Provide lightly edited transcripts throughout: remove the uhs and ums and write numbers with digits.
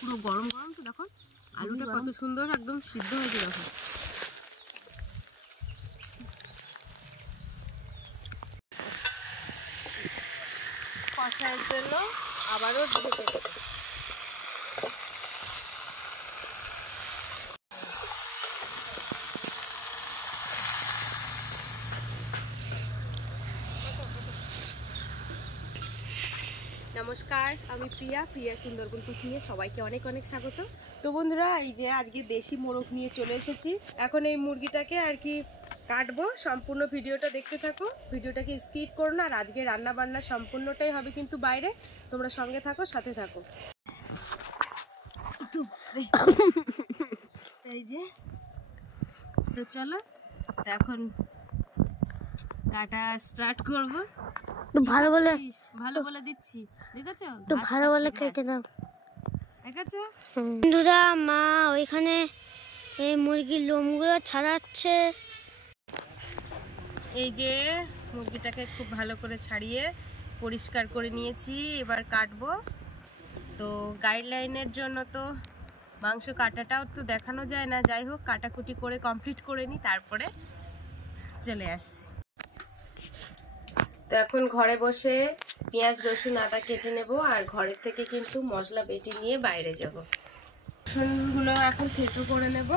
পুরো গরম গরম তো দেখো, আলুটা কত সুন্দর একদম সিদ্ধ হয়েছে দেখো। কষায়ের জন্য আবারও ঢেকে দেবো। নমস্কার, আমি প্রিয়া সুন্দরবন কুকিংয়ে সবাইকে অনেক অনেক স্বাগত। তো বন্ধুরা, এই যে আজকে দেশি মোরগ নিয়ে চলে এসেছি। এখন এই মুরগিটাকে আর কি কাটবো। সম্পূর্ণ ভিডিওটা দেখতে থাকো, ভিডিওটাকে স্কিপ করো না। আর আজকে রান্না বান্না সম্পূর্ণটাই হবে কিন্তু বাইরে, তোমরা সঙ্গে থাকো, সাথে থাকো। এই যে তো চলো এখন কাটা স্টার্ট করবো। ভালো বলে দিচ্ছি, দেখেছো? তো ভালো বলে কেটে দাও, দেখেছো? বন্ধুরা, মা ওইখানে এই মুরগির লোমগুলো ছাড়াচ্ছে। এই যে মুরগিটাকে খুব ভালো করে ছাড়িয়ে পরিষ্কার করে নিয়েছি, এবার কাটবো। তো গাইডলাইনের জন্য তো মাংস কাটাটাও তো দেখানো যায় না, যাই হোক কাটাকুটি করে কমপ্লিট করে নিই, তারপরে চলে আসছি। তো এখন ঘরে বসে পেঁয়াজ রসুন আদা কেটে নেব, আর ঘরের থেকে কিন্তু মশলা বেটে নিয়ে বাইরে যাব। রসুনগুলো এখন থেঁতো করে নেব।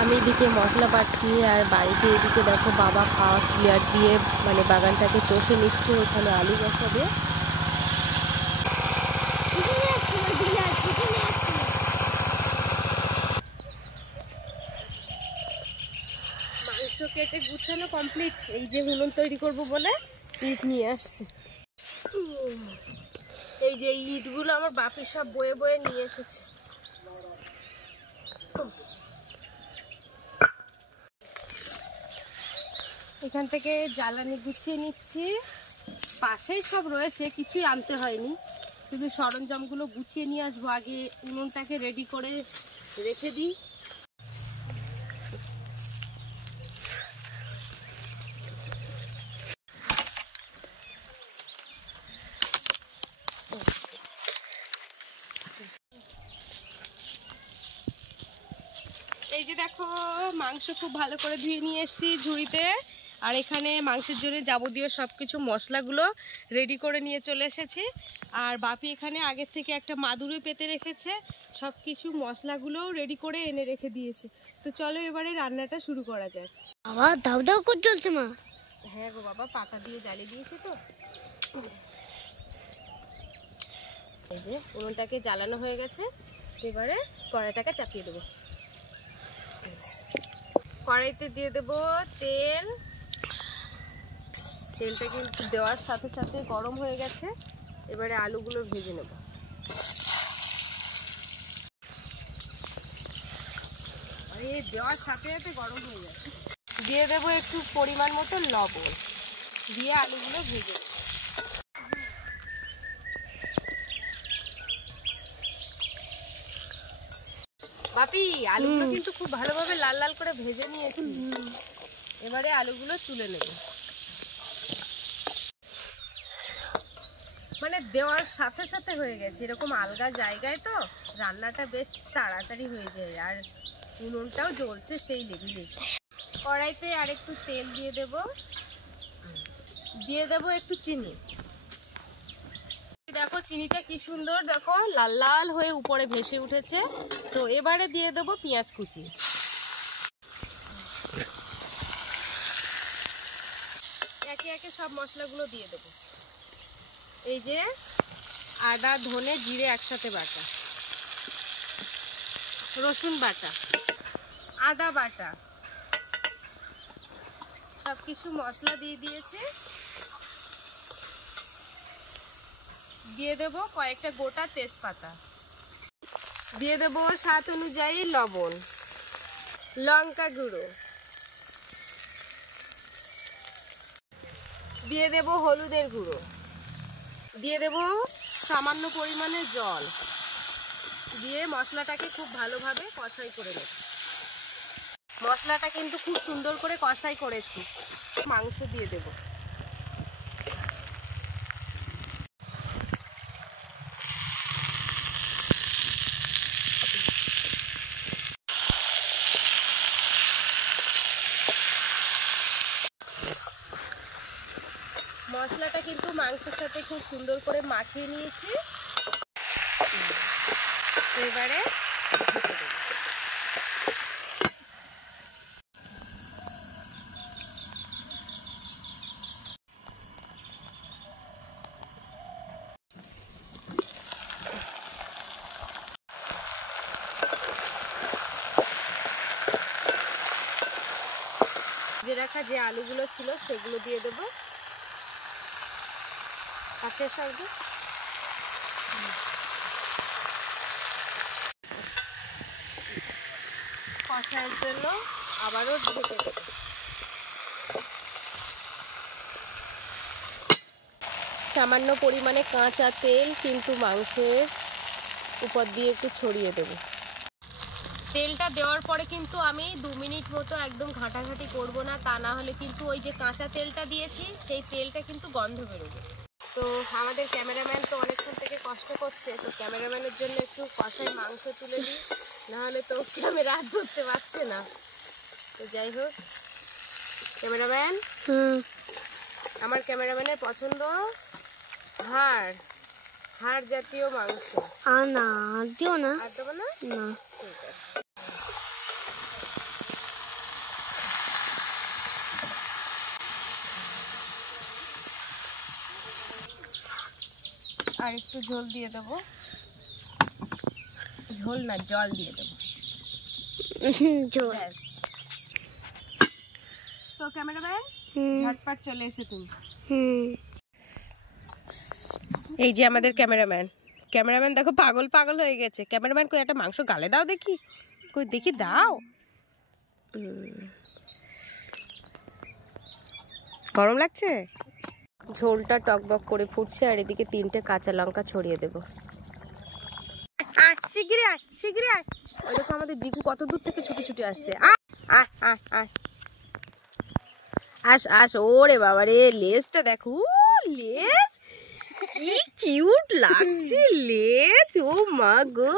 আমি এদিকে মশলা পাচ্ছি, আর বাড়িতে এদিকে দেখো বাবা খাওয়া ক্লিয়ার দিয়ে মানে বাগানটাকে চষে নিচ্ছে, ওখানে আলু বসাবে। মাংস কেটে গুছানো কমপ্লিট। এই যে উনুন তৈরি করব বলে ইট নিয়ে আসছে। এই যে ইটগুলো আমার বাপি সব বয়ে বয়ে নিয়ে এসেছে। এখান থেকে জ্বালানি গুছিয়ে নিচ্ছি। পাশেই সব রয়েছে, কিছুই আনতে হয়নি, শুধু সরঞ্জামগুলো গুছিয়ে নিয়ে আসবো। আগে উনুনটাকে রেডি করে রেখে দিই। এই যে দেখো মাংস খুব ভালো করে ধুয়ে নিয়ে এসেছি ঝুড়িতে, আর এখানে মাংসের জন্য যাবতীয় সব কিছু মশলাগুলো রেডি করে নিয়ে চলে এসেছি। আর বাপি এখানে আগের থেকে একটা মাদুরে পেতে রেখেছে, সব কিছু মশলাগুলোও রেডি করে এনে রেখে দিয়েছে। তো চলো এবারে রান্নাটা শুরু করা যাক। আবার দাও দাও করে চলছে মা। হ্যাঁ গো বাবা, পাতা দিয়ে জ্বালিয়ে দিয়েছে তো। এই যে উনুনটাকে জ্বালানো হয়ে গেছে, এবারে কড়াইটাকে চাপিয়ে দেবো। কড়াইতে দিয়ে দেবো তেল। তেলটা কিন্তু দেওয়ার সাথে সাথে গরম হয়ে গেছে, এবারে আলুগুলো ভেজে নেব। দেওয়ার সাথে সাথে গরম হয়ে যাচ্ছে। দিয়ে দেবো একটু পরিমাণ মতো লবণ, দিয়ে আলুগুলো ভেজে নেব। বাপি আলুগুলো কিন্তু খুব ভালোভাবে লাল লাল করে ভেজে নিয়েছি, এবারে আলুগুলো তুলে নেব। মানে দেওয়ার সাথে সাথে হয়ে গেছে, এরকম আলগা জায়গায় তো রান্নাটা বেশ তাড়াতাড়ি হয়ে যায়, আর উনুনটাও জ্বলছে সেই লেভেলে। কড়াইতে আর একটু তেল দিয়ে দেব একটু চিনি। দেখো চিনিটা কি সুন্দর, দেখো লাল লাল হয়ে উপরে ভেসে উঠেছে। তো এবারে দিয়ে দেবো পেঁয়াজ কুচি। একে একে সব মশলাগুলো দিয়ে দেবো। এই যে আদা ধনে জিরে একসাথে বাটা, রসুন বাটা, আদা বাটা, সব কিছু মশলা দিয়ে দিয়েছি। দিয়ে দেবো কয়েকটা গোটা তেজপাতা, দিয়ে দেবো স্বাদ অনুযায়ী লবণ, লঙ্কা গুঁড়ো, দিয়ে দেবো হলুদের গুঁড়ো, দিয়ে দেবো সামান্য পরিমাণে জল, দিয়ে মশলাটাকে খুব ভালোভাবে কষাই করে নেব। মশলাটা কিন্তু খুব সুন্দর করে কষাই করেছি। মাংস দিয়ে দেব। মশলাটা কিন্তু মাংসের সাথে খুব সুন্দর করে মাখিয়ে নিয়েছি। এবারে ভেজে রাখা যে আলুগুলো ছিল সেগুলো দিয়ে দেব। কাছের সঙ্গে কষার জন্য আবারও ঢেকে দেব। সামান্য পরিমাণে কাঁচা তেল কিন্তু মাংসের উপর দিয়ে একটু ছড়িয়ে দেব। তেলটা দেওয়ার পরে কিন্তু আমি 2 মিনিট মতো একদম ঘাটাঘাটি করব না, তা না হলে কিন্তু ওই যে কাঁচা তেলটা দিয়েছি সেই তেলটা কিন্তু গন্ধ বেরোবে। তো আমাদের ক্যামেরাম্যান তো অনেকক্ষণ থেকে কষ্ট করছে, তো ক্যামেরাম্যানের জন্য একটু কষাই মাংস তুলে দিই, নাহলে তো ক্যামেরা আর ধরতে পারছে না। তো যাই হোক, ক্যামেরাম্যান, আমার ক্যামেরাম্যানের পছন্দ হাড় জাতীয় মাংস। না দিও না, আর দেবো না? না। ঠিক আছে। আর একটু ঝোল দিয়ে দেবো, ঝোল না জল দিয়ে দেবো। ব্যাস। তো ক্যামেরাম্যান ঝটপট চলে এসে তুমি। এই যে আমাদের ক্যামেরাম্যান দেখো পাগল হয়ে গেছে। ক্যামেরাম্যান কই একটা মাংস গালে দাও দেখি, কই দেখি দাও। গরম লাগছে। ঝোলটা টকবক করে ফুটছে আর এদিকে 3টে কাঁচা লঙ্কা ছড়িয়ে দেবো। শিগগিরই আয়। ওই দেখো আমাদের জিকু কত দূর থেকে ছুটে আসছে। আস। ওরে বাবা রে, লেজটা দেখো, লেজ কি কিউট লাগছে লেজ। ও মা গো,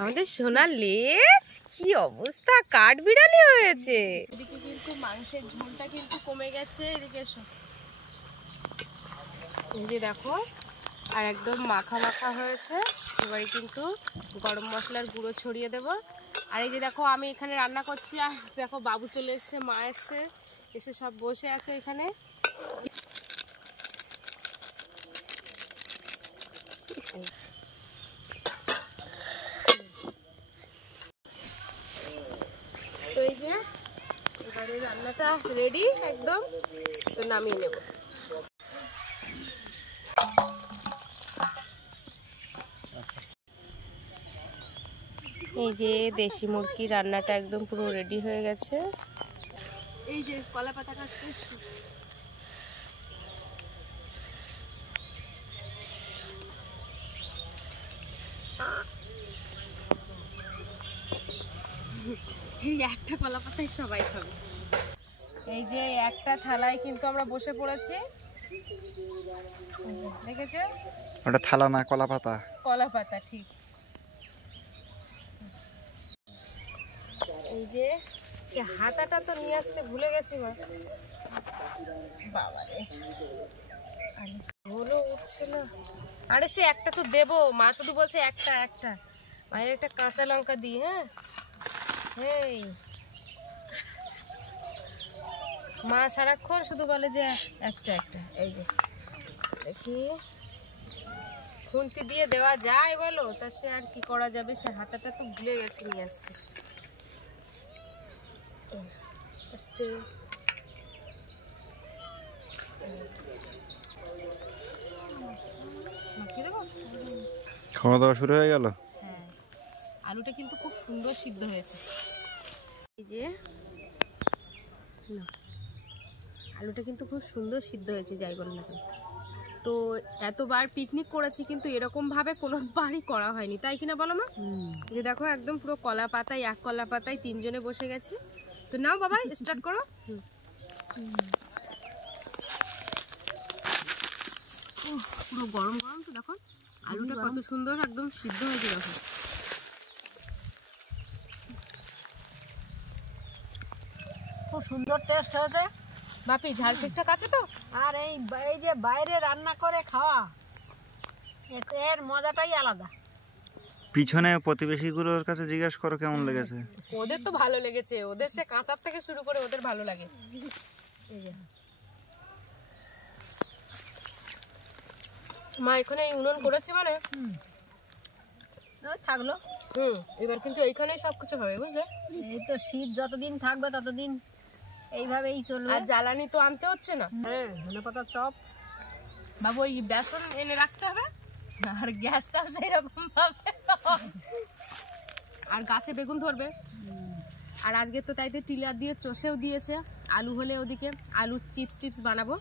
আমাদের সোনার লেজ, কি অবস্থা, কাঠ বিড়ালি হয়েছে। এদিকে কিন্তু মাংসের ঝোলটা কিন্তু কমে গেছে। এদিকে এসো, এই যে দেখো, আর একদম মাখা হয়েছে। এবারে কিন্তু গরম মশলার গুঁড়ো ছড়িয়ে দেব। আর এই যে দেখো আমি এখানে রান্না করছি, আর দেখো বাবু চলে এসছে, মা এসছে, এসে সব বসে আছে এখানে। তো এই যে এবারে রান্নাটা রেডি একদম, তো নামিয়ে নেব। এই যে দেশি মুরগি রান্নাটা একদম পুরো রেডি হয়ে গেছে। এই যে কলা পাতা কাটতে এই একটা কলা পাতাই সবাই খাবে। এই যে একটা থালায় কিন্তু আমরা বসে পড়েছি, দেখেছো? ওটা থালা না, কলা পাতা। কলা পাতা, ঠিক। এই যে সে হাতাটা তো নিয়ে আসতে ভুলে গেছি মা, বাবা রে, হলো উঠছে না। আরে সে একটা তো দেবো, মা শুধু বলছে একটা মায়ের একটা কাঁচা লঙ্কা দিই। হ্যাঁ, এই মা সারাক্ষণ শুধু বলে যে একটা। এই যে দেখি খুন্তি দিয়ে দেওয়া যায় বলো, তা সে আর কি করা যাবে, সে হাতাটা তো ভুলে গেছে নিয়ে আসতে। আস্তে মাখিয়ে দেবো। খাওয়া দাওয়া শুরু হয়ে গেল। হ্যাঁ, আলুটা কিন্তু খুব সুন্দর সিদ্ধ হয়েছে। এই যে আলুটা কিন্তু খুব সুন্দর সিদ্ধ হয়েছে, যাই বল না কেন। তো এতবার পিকনিক করেছি কিন্তু এরকম ভাবে কোনো বাড়ি করা হয়নি, তাই কিনা বলো মা? যে দেখো একদম পুরো কলা পাতায়, এক কলা পাতায় তিনজনে বসে গেছি। তো নাও বাবা স্টার্ট করো। পুরো গরম গরম, তো দেখো আলুটা কত সুন্দর একদম সিদ্ধ হয়েছে। দেখো খুব সুন্দর টেস্ট হয়েছে। বাপি ঝাল ঠিকঠাক আছে তো? আর এই যে বাইরে রান্না করে খাওয়া, এর মজাটাই আলাদা। পিছনে প্রতিবেশীগুলোর কাছে জিজ্ঞেস করো কেমন লেগেছে। ওদের তো ভালো লেগেছে, ওদের সে কাঁচার থেকে শুরু করে ওদের ভালো লাগে। মা এখানে এই উনুন করেছে মানে থাকলো। এবার কিন্তু এইখানেই সবকিছু হবে, বুঝলে? এই তো শীত যতদিন থাকবে ততদিন এইভাবেই চলবে। আর জ্বালানি তো আনতে হচ্ছে না। হ্যাঁ, ধনেপাতার চপ। বাবু ওই বেসন এনে রাখতে হবে, আর গ্যাসটাও সেই রকম ভাবে, আর গাছে বেগুন ধরবে। আর আজকে তো তাইতে টিলার দিয়ে চষেও দিয়েছে, আলু হলে ওদিকে আলুর চিপস টিপস বানাবো,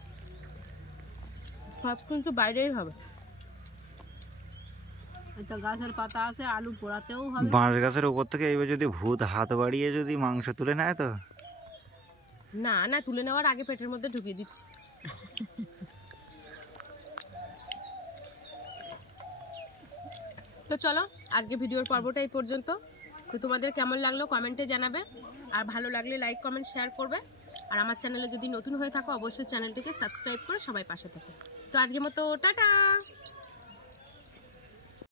সব কিন্তু বাইরেই হবে। তো গাছের পাতা আছে, আলু পোড়াতেও হবে। বাঁশ গাছের উপর থেকে এইবার যদি ভূত হাত বাড়িয়ে যদি মাংস তুলে নেয় তো না না, তুলে নেওয়ার আগে পেটের মধ্যে ঢুকিয়ে দিচ্ছি। তো চলো আজকে ভিডিওর পর্বটা এই পর্যন্ত। তো তোমাদের কেমন লাগলো কমেন্টে জানাবে, আর ভালো লাগলে লাইক কমেন্ট শেয়ার করবে। আর আমার চ্যানেলে যদি নতুন হয়ে থাকো অবশ্যই চ্যানেলটিকে সাবস্ক্রাইব করে সবাই পাশে থাকো। তো আজকের মতো টাটা।